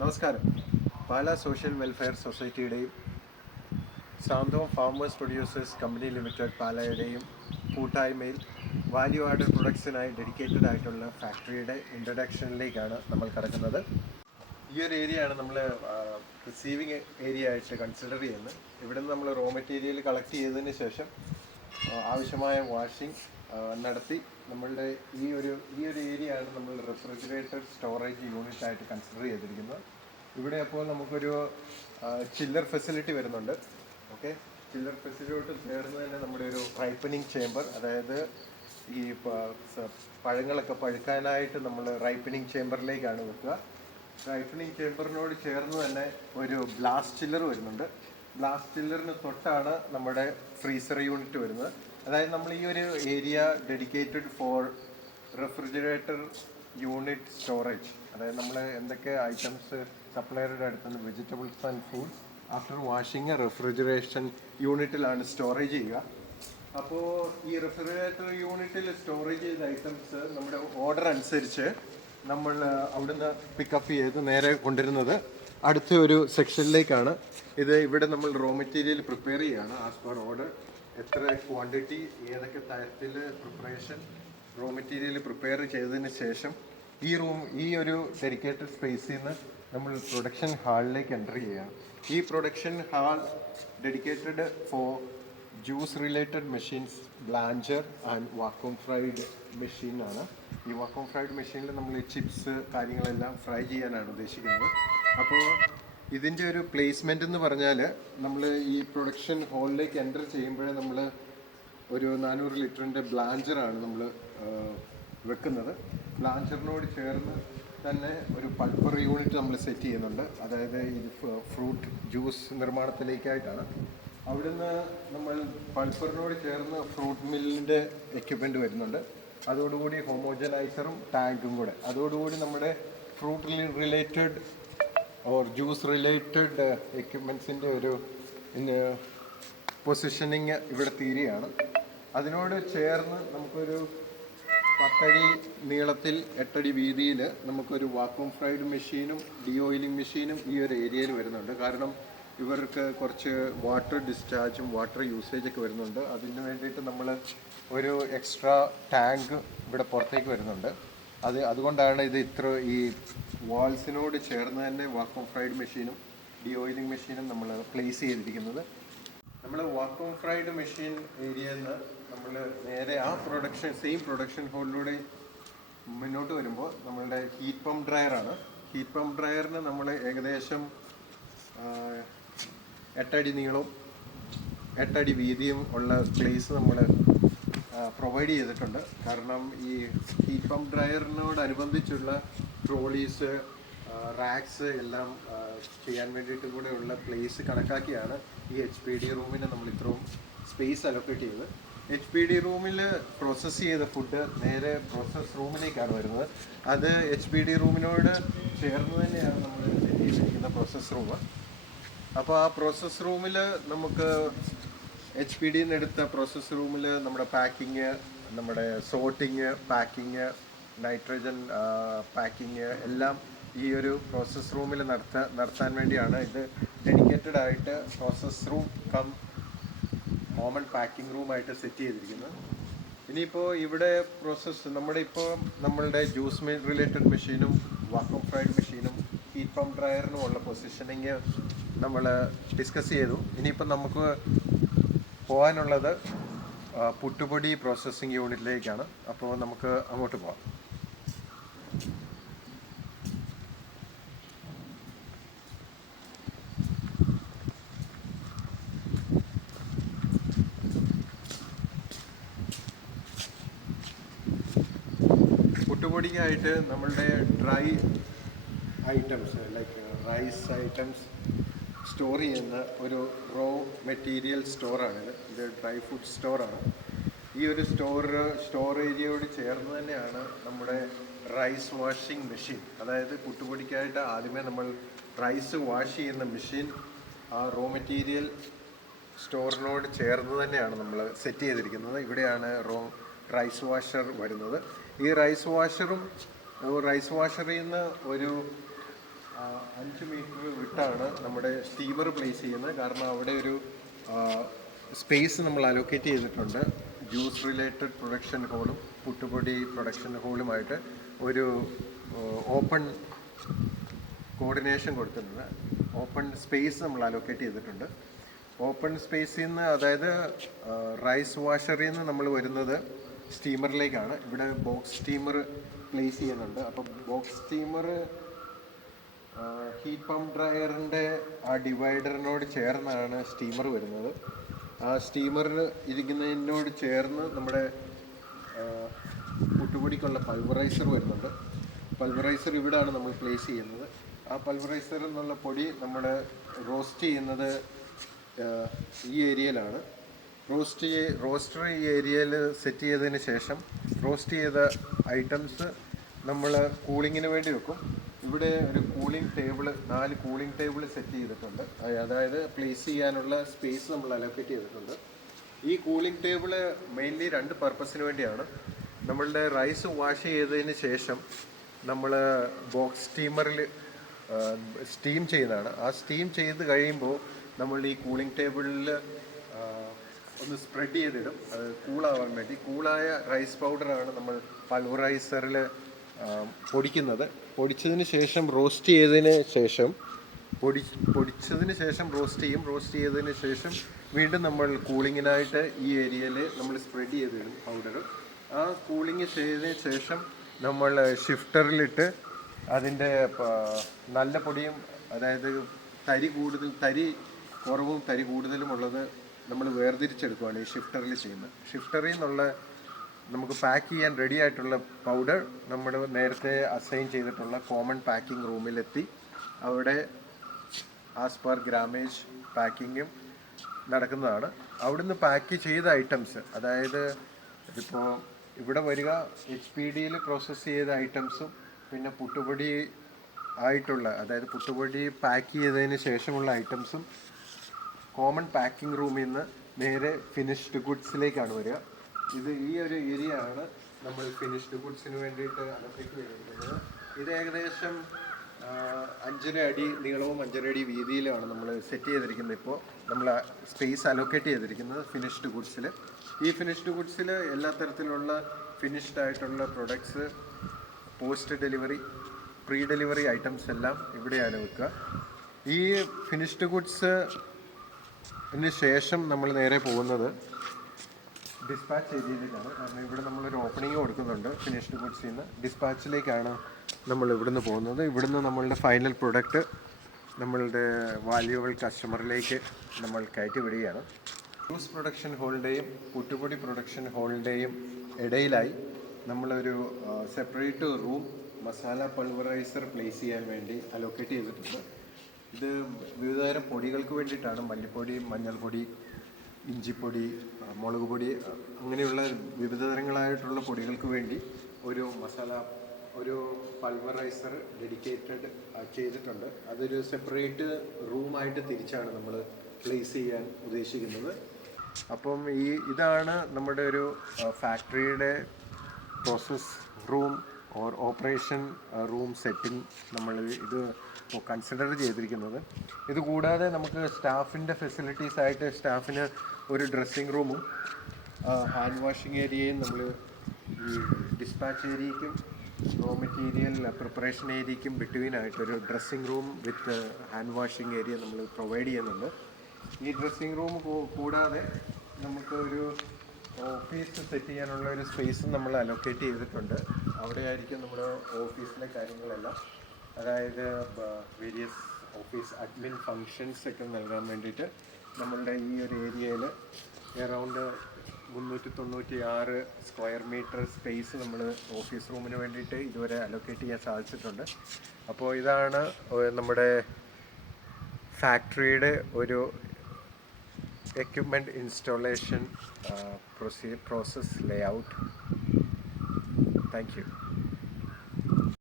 നമസ്കാരം. Pala social welfare സൊസൈറ്റിയുടെയും Santhome farmers producers company limited പാലായുടെയും കൂട്ടായ്മയിൽ വാല്യൂ ആഡഡ് പ്രൊഡക്ട്സിനായി ഡെഡിക്കേറ്റഡ് ആയിട്ടുള്ള ഫാക്ടറിയുടെ ഇൻട്രഡക്ഷനിലേക്കാണ് നമ്മൾ കടക്കുന്നത്. ഈ ഒരു ഏരിയയാണ് നമ്മൾ റിസീവിങ് ഏരിയ ആയിട്ട് കൺസിഡർ ചെയ്യുന്നത്. ഇവിടെ നിന്ന് നമ്മൾ റോ മെറ്റീരിയൽ കളക്ട് ചെയ്തതിന് ശേഷം ആവശ്യമായ വാഷിംഗ് നടത്തി നമ്മളുടെ ഈ ഒരു ഏരിയയാണ് നമ്മൾ റെഫ്രിജറേറ്റഡ് സ്റ്റോറേജ് യൂണിറ്റ് ആയിട്ട് കൺസിഡർ ചെയ്തിരിക്കുന്നത്. ഇവിടെ അപ്പോൾ നമുക്കൊരു ചില്ലർ ഫെസിലിറ്റി വരുന്നുണ്ട്. ഓക്കെ, ചില്ലർ ഫെസിലിറ്റിയോട്ട് ചേർന്ന് തന്നെ നമ്മുടെ ഒരു റൈപ്പനിങ് ചേംബർ, അതായത് ഈ പഴങ്ങളൊക്കെ പഴുക്കാനായിട്ട് നമ്മൾ റൈപ്പനിങ് ചേംബറിലേക്കാണ് വെക്കുക. റൈപ്പനിങ് ചേംബറിനോട് ചേർന്ന് തന്നെ ഒരു ഗ്ലാസ് ചില്ലർ വരുന്നുണ്ട്. ഗ്ലാസ് ചില്ലറിന് തൊട്ടാണ് നമ്മുടെ ഫ്രീസർ യൂണിറ്റ് വരുന്നത്. അതായത് നമ്മൾ ഈ ഒരു area dedicated for refrigerator unit storage, അതായത് നമ്മൾ എന്തൊക്കെ ഐറ്റംസ് സപ്ലയറുടെ അടുത്തുനിന്ന് vegetables and fruits after washing refrigeration യൂണിറ്റിലാണ് സ്റ്റോറേജ് ചെയ്യുക. അപ്പോൾ ഈ റെഫ്രിജറേറ്റർ യൂണിറ്റിൽ സ്റ്റോറേജ് ചെയ്ത ഐറ്റംസ് നമ്മുടെ ഓർഡർ അനുസരിച്ച് നമ്മൾ അവിടുന്ന് പിക്കപ്പ് ചെയ്ത് നേരെ കൊണ്ടുവരുന്നത് അടുത്ത ഒരു സെക്ഷനിലേക്കാണ്. ഇവിടെ നമ്മൾ റോ മെറ്റീരിയൽ പ്രിപ്പയർ ചെയ്യുകയാണ് ആസ് പെർ ഓർഡർ. എത്ര ക്വാണ്ടിറ്റി, ഏതൊക്കെ തരത്തിൽ പ്രിപ്പറേഷൻ റോ മെറ്റീരിയൽ പ്രിപ്പയർ ചെയ്തതിന് ശേഷം ഈ ഒരു ഡെഡിക്കേറ്റഡ് സ്പേസിൽ നിന്ന് നമ്മൾ പ്രൊഡക്ഷൻ ഹാളിലേക്ക് എൻ്റർ ചെയ്യുകയാണ്. ഈ production hall dedicated for juice related machines, blancher and vacuum fried മെഷീനാണ്. ഈ വാക്വം ഫ്രൈഡ് മെഷീനിൽ നമ്മൾ ഈ ചിപ്സ് കാര്യങ്ങളെല്ലാം ഫ്രൈ ചെയ്യാനാണ് ഉദ്ദേശിക്കുന്നത്. അപ്പോൾ ഇതിൻ്റെ ഒരു പ്ലേസ്മെൻ്റ് എന്ന് പറഞ്ഞാൽ നമ്മൾ ഈ പ്രൊഡക്ഷൻ ഹാളിലേക്ക് എൻ്റർ ചെയ്യുമ്പോഴേ നമ്മൾ ഒരു 400 ലിറ്ററിൻ്റെ ബ്ലാഞ്ചറാണ് നമ്മൾ വെക്കുന്നത്. ബ്ലാഞ്ചറിനോട് ചേർന്ന് തന്നെ ഒരു പൾപ്പർ യൂണിറ്റ് നമ്മൾ സെറ്റ് ചെയ്യുന്നുണ്ട്. അതായത് ഈ ഫ്രൂട്ട് ജ്യൂസ് നിർമ്മാണത്തിലേക്കായിട്ടാണ്. അവിടുന്ന് നമ്മൾ പൾപ്പറിനോട് ചേർന്ന് ഫ്രൂട്ട് മില്ലിൻ്റെ എക്യുപ്മെൻറ്റ് വരുന്നുണ്ട്. അതോടുകൂടി ഹോമോജനൈസറും ടാങ്കും കൂടെ, അതോടുകൂടി നമ്മുടെ fruit related or juice related എക്യുപ്മെൻറ്റ്സിൻ്റെ ഒരു പൊസിഷനിങ് ഇവിടെ തീരുകയാണ്. അതിനോട് ചേർന്ന് നമുക്കൊരു 10 അടി നീളത്തിൽ 8 അടി വീതിയിൽ നമുക്കൊരു വാക്വം ഫ്രൈഡ് മെഷീനും ഡീഓയിലിംഗ് മെഷീനും ഈ ഒരു ഏരിയയിൽ വരുന്നുണ്ട്. കാരണം ഇവർക്ക് കുറച്ച് വാട്ടർ ഡിസ്ചാർജും വാട്ടർ യൂസേജൊക്കെ വരുന്നുണ്ട്. അതിന് വേണ്ടിയിട്ട് നമ്മൾ ഒരു എക്സ്ട്രാ ടാങ്ക് ഇവിടെ പുറത്തേക്ക് വരുന്നുണ്ട്. അതുകൊണ്ടാണ് ഇത് ഈ വാൾസിനോട് ചേർന്ന് തന്നെ വാക്വം ഫ്രൈഡ് മെഷീനും ഡീഓയിലിംഗ് മെഷീനും നമ്മൾ പ്ലേസ് ചെയ്തിരിക്കുന്നത്. നമ്മൾ വാക്വം ഫ്രൈഡ് മെഷീൻ ഏരിയയിൽ നിന്ന് നമ്മൾ നേരെ ആ സെയിം പ്രൊഡക്ഷൻ ഹോളിലൂടെ മുന്നോട്ട് വരുമ്പോൾ നമ്മളുടെ ഹീറ്റ് പമ്പ് ഡ്രയറാണ്. ഹീറ്റ് പമ്പ് ഡ്രയറിന് നമ്മൾ ഏകദേശം 8 അടി നീളവും 8 അടി വീതിയും ഉള്ള പ്ലേസ് നമ്മൾ പ്രൊവൈഡ് ചെയ്തിട്ടുണ്ട്. കാരണം ഈ ഹീറ്റ് പമ്പ് ഡ്രയറിനോടനുബന്ധിച്ചുള്ള ട്രോളീസ്, റാക്സ് എല്ലാം ചെയ്യാൻ വേണ്ടിയിട്ടും കൂടെ ഉള്ള പ്ലേസ് കണക്കാക്കിയാണ് ഈ HPD റൂമിന് നമ്മൾ ഇത്രയും സ്പേസ് അലോക്കേറ്റ് ചെയ്തത്. HPD റൂമിൽ പ്രോസസ്സ് ചെയ്ത ഫുഡ് നേരെ പ്രോസസ് റൂമിലേക്കാണ് വരുന്നത്. അത് HPD റൂമിനോട് ചേർന്ന് തന്നെയാണ് നമ്മൾ സെറ്റ് ചെയ്തിരിക്കുന്ന പ്രോസസ് റൂം. അപ്പോൾ ആ പ്രോസസ് റൂമിൽ നമുക്ക് HPD എടുത്ത പ്രോസസ് റൂമിൽ നമ്മുടെ പാക്കിങ്, നമ്മുടെ സോർട്ടിങ്, പാക്കിങ്, നൈട്രജൻ പാക്കിങ് എല്ലാം ഈ ഒരു പ്രോസസ് റൂമിൽ നടത്താൻ വേണ്ടിയാണ് ഇത് ഡെഡിക്കേറ്റഡ് ആയിട്ട് process room cum common packing റൂമായിട്ട് സെറ്റ് ചെയ്തിരിക്കുന്നത്. ഇനിയിപ്പോൾ ഇവിടെ നമ്മളുടെ ജ്യൂസ് റിലേറ്റഡ് മെഷീനും വാക്വം ഫ്രൈഡ് മെഷീനും ഹീറ്റ് പമ്പ് ഡ്രയറിനും ഉള്ള പൊസിഷനിങ് നമ്മൾ ഡിസ്കസ് ചെയ്തു. ഇനിയിപ്പോൾ നമുക്ക് പോകാനുള്ളത് പുട്ടുപൊടി പ്രോസസ്സിങ് യൂണിറ്റിലേക്കാണ്. അപ്പോൾ നമുക്ക് അങ്ങോട്ട് പോകാം. പുട്ടുപൊടിക്കായിട്ട് നമ്മളുടെ dry items like rice items store ചെയ്യുന്ന ഒരു റോ മെറ്റീരിയൽ സ്റ്റോറാണിത്. ഇത് ഡ്രൈ ഫുഡ് സ്റ്റോറാണ്. ഈ ഒരു സ്റ്റോർ ഏരിയയോട് ചേർന്ന് തന്നെയാണ് നമ്മുടെ റൈസ് വാഷിംഗ് മെഷീൻ. അതായത് പുട്ടുപൊടിക്കായിട്ട് ആദ്യമേ നമ്മൾ റൈസ് വാഷ് ചെയ്യുന്ന മെഷീൻ ആ റോ മെറ്റീരിയൽ സ്റ്റോറിനോട് ചേർന്ന് തന്നെയാണ് നമ്മൾ സെറ്റ് ചെയ്തിരിക്കുന്നത്. ഇവിടെയാണ് റൈസ് വാഷർ വരുന്നത്. ഈ റൈസ് വാഷറിൽ നിന്ന് ഒരു 5 മീറ്റർ വിട്ടാണ് നമ്മുടെ സ്റ്റീമർ പ്ലേസ് ചെയ്യുന്നത്. കാരണം അവിടെ ഒരു സ്പേസ് നമ്മൾ അലോക്കേറ്റ് ചെയ്തിട്ടുണ്ട്. ജ്യൂസ് റിലേറ്റഡ് പ്രൊഡക്ഷൻ ഹോളും പുട്ടുപൊടി പ്രൊഡക്ഷൻ ഹോളുമായിട്ട് ഒരു ഓപ്പൺ കോർഡിനേഷൻ കൊടുത്തിട്ടുണ്ട്. ഓപ്പൺ സ്പേസ് നമ്മൾ അലോക്കേറ്റ് ചെയ്തിട്ടുണ്ട്. ഓപ്പൺ സ്പേസിൽ നിന്ന്, അതായത് റൈസ് വാഷറിൽ നിന്ന് നമ്മൾ വരുന്നത് സ്റ്റീമറിലേക്കാണ്. ഇവിടെ ബോക്സ് സ്റ്റീമർ പ്ലേസ് ചെയ്യുന്നുണ്ട്. അപ്പം ബോക്സ് സ്റ്റീമർ ഹീറ്റ് പമ്പ് ഡ്രയറിൻ്റെ ആ ഡിവൈഡറിനോട് ചേർന്നാണ് സ്റ്റീമർ വരുന്നത്. ആ സ്റ്റീമറിൽ ഇരിക്കുന്നതിനോട് ചേർന്ന് നമ്മുടെ പുട്ടുപൊടിക്കുള്ള പൾവറൈസർ വരുന്നുണ്ട്. പൾവറൈസർ ഇവിടെയാണ് നമ്മൾ പ്ലേസ് ചെയ്യുന്നത്. ആ പൾവറൈസർ എന്നുള്ള പൊടി നമ്മൾ റോസ്റ്റ് ചെയ്യുന്നത് ഈ ഏരിയയിലാണ്. റോസ്റ്റർ ഈ ഏരിയയിൽ സെറ്റ് ചെയ്തതിന് ശേഷം റോസ്റ്റ് ചെയ്ത ഐറ്റംസ് നമ്മൾ കൂളിങ്ങിന് വേണ്ടി വെക്കും. ഇവിടെ ഒരു cooling table, 4 cooling table set ചെയ്തിട്ടുണ്ട്. അതായത് പ്ലേസ് ചെയ്യാനുള്ള സ്പേസ് നമ്മൾ അലോക്കേറ്റ് ചെയ്തിട്ടുണ്ട്. ഈ കൂളിംഗ് ടേബിൾ മെയിൻലി 2 പർപ്പസിന് വേണ്ടിയാണ്. നമ്മളുടെ റൈസ് വാഷ് ചെയ്തതിന് ശേഷം നമ്മൾ ബോക്സ് സ്റ്റീമറിൽ സ്റ്റീം ചെയ്യുന്നതാണ്. ആ സ്റ്റീം ചെയ്ത് കഴിയുമ്പോൾ നമ്മൾ ഈ കൂളിംഗ് ടേബിളിൽ ഒന്ന് സ്പ്രെഡ് ചെയ്തിടും, അത് കൂളാവാൻ വേണ്ടി. കൂളായ റൈസ് പൗഡറാണ് നമ്മൾ പൾവറൈസറിൽ പൊടിക്കുന്നത്. പൊടിച്ചതിന് ശേഷം റോസ്റ്റ് ചെയ്തതിന് ശേഷം പൊടിച്ചതിന് ശേഷം റോസ്റ്റ് ചെയ്തതിന് ശേഷം വീണ്ടും നമ്മൾ കൂളിങ്ങിനായിട്ട് ഈ ഏരിയയിൽ നമ്മൾ സ്പ്രെഡ് ചെയ്തിടും പൗഡർ. ആ കൂളിങ് ചെയ്തതിന് ശേഷം നമ്മൾ ഷിഫ്റ്ററിലിട്ട് അതിൻ്റെ നല്ല പൊടിയും, അതായത് തരി കുറവും തരി കൂടുതലും ഉള്ളത് നമ്മൾ വേർതിരിച്ചെടുക്കുകയാണ് ഈ ഷിഫ്റ്ററിൽ ചെയ്യുന്നത്. ഷിഫ്റ്ററിൽ നിന്നുള്ള നമുക്ക് പാക്ക് ചെയ്യാൻ റെഡി ആയിട്ടുള്ള പൗഡർ നമ്മൾ നേരത്തെ അസൈൻ ചെയ്തിട്ടുള്ള കോമൺ പാക്കിംഗ് റൂമിലെത്തി അവിടെ ആസ് പെർ ഗ്രാമേജ് പാക്കിങ്ങും നടക്കുന്നതാണ്. അവിടുന്ന് പാക്ക് ചെയ്ത ഐറ്റംസ്, അതായത് ഇതിപ്പോൾ ഇവിടെ വരിക HPDയിൽ പ്രോസസ്സ് ചെയ്ത ഐറ്റംസും പിന്നെ പുട്ടുപൊടി ആയിട്ടുള്ള, അതായത് പുട്ടുപൊടി പാക്ക് ചെയ്തതിന് ശേഷമുള്ള ഐറ്റംസും കോമൺ പാക്കിംഗ് റൂമിൽ നിന്ന് നേരെ ഫിനിഷ്ഡ് ഗുഡ്സിലേക്കാണ് വരിക. ഈ ഒരു ഏരിയ ആണ് നമ്മൾ ഫിനിഷ്ഡ് ഗുഡ്സിന് വേണ്ടിയിട്ട് അലോക്കേറ്റ് ചെയ്തിരിക്കുന്നത്. ഇത് ഏകദേശം 5.5 അടി നീളവും 5.5 അടി വീതിയിലുമാണ് നമ്മൾ സെറ്റ് ചെയ്തിരിക്കുന്നത്. ഇപ്പോൾ നമ്മൾ സ്പേസ് അലോക്കേറ്റ് ചെയ്തിരിക്കുന്നത് ഫിനിഷ്ഡ് ഗുഡ്സിൽ. ഈ ഫിനിഷ്ഡ് ഗുഡ്സിൽ എല്ലാ തരത്തിലുള്ള ഫിനിഷ്ഡ് ആയിട്ടുള്ള products, post delivery, pre delivery items എല്ലാം ഇവിടെയാണ് വെക്കുക. ഈ ഫിനിഷ്ഡ് ഗുഡ്സിന് ശേഷം നമ്മൾ നേരെ പോകുന്നത് ഡിസ്പാച്ച് ഏരിയയിലേക്കാണ്. കാരണം ഇവിടെ നമ്മളൊരു ഓപ്പണിങ് കൊടുക്കുന്നുണ്ട്. ഫിനിഷ്ഡ് ഗുഡ്സിൽ നിന്ന് ഡിസ്പാച്ചിലേക്കാണ് നമ്മൾ ഇവിടുന്ന് പോകുന്നത്. ഇവിടുന്ന് നമ്മളുടെ ഫൈനൽ പ്രൊഡക്റ്റ് നമ്മളുടെ വാല്യുബിൾ കസ്റ്റമറിലേക്ക് നമ്മൾ കയറ്റി വിടുകയാണ്. ജ്യൂസ് പ്രൊഡക്ഷൻ ഹോളിൻ്റെയും പുട്ടുപൊടി പ്രൊഡക്ഷൻ ഹോളിൻ്റെയും ഇടയിലായി നമ്മളൊരു separate room masala pulveriser place ചെയ്യാൻ വേണ്ടി അലോക്കേറ്റ് ചെയ്തിട്ടുണ്ട്. ഇത് വിവിധതരം പൊടികൾക്ക് വേണ്ടിയിട്ടാണ്. മല്ലിപ്പൊടി, മഞ്ഞൾപ്പൊടി, ഇഞ്ചിപ്പൊടി, മുളക് പൊടി, അങ്ങനെയുള്ള വിവിധ തരങ്ങളായിട്ടുള്ള പൊടികൾക്ക് വേണ്ടി ഒരു പൾവറൈസർ ഡെഡിക്കേറ്റഡ് ചെയ്തിട്ടുണ്ട്. അതൊരു സെപ്പറേറ്റ് റൂമായിട്ട് തിരിച്ചാണ് നമ്മൾ പ്ലേസ് ചെയ്യാൻ ഉദ്ദേശിക്കുന്നത്. അപ്പം ഇതാണ് നമ്മുടെ ഒരു ഫാക്ടറിയുടെ process room or operation room setting നമ്മൾ ഇത് കൺസിഡർ ചെയ്തിരിക്കുന്നത്. ഇത് കൂടാതെ നമുക്ക് സ്റ്റാഫിൻ്റെ ഫെസിലിറ്റീസ് ആയിട്ട് സ്റ്റാഫിന് ഒരു ഡ്രസ്സിങ് റൂമും ഹാൻഡ് വാഷിംഗ് ഏരിയയും നമ്മൾ ഈ ഡിസ്പാച്ച് ഏരിയയ്ക്കും റോ മെറ്റീരിയൽ പ്രിപ്പറേഷൻ ഏരിയയ്ക്കും ബിറ്റ്വീനായിട്ടൊരു dressing room with hand washing area നമ്മൾ പ്രൊവൈഡ് ചെയ്യുന്നുണ്ട്. ഈ ഡ്രസ്സിങ് റൂം കൂടാതെ നമുക്ക് ഒരു ഓഫീസ് സെറ്റ് ചെയ്യാനുള്ള ഒരു സ്പേസും നമ്മൾ അലോക്കേറ്റ് ചെയ്തിട്ടുണ്ട്. അവിടെയായിരിക്കും നമ്മുടെ ഓഫീസിലെ കാര്യങ്ങളെല്ലാം, അതായത് വേരിയസ് ഓഫീസ് അഡ്മിൻ ഫങ്ഷൻസ് ഒക്കെ നൽകാൻ വേണ്ടിയിട്ട് നമ്മളുടെ ഈ ഒരു ഏരിയയിൽ അറൗണ്ട് 396 സ്ക്വയർ മീറ്റർ സ്പേസ് നമ്മൾ ഓഫീസ് റൂമിന് വേണ്ടിയിട്ട് ഇതുവരെ അലോക്കേറ്റ് ചെയ്യാൻ സാധിച്ചിട്ടുണ്ട്. അപ്പോൾ ഇതാണ് നമ്മുടെ ഫാക്ടറിയുടെ ഒരു equipment installation process layout. Thank you.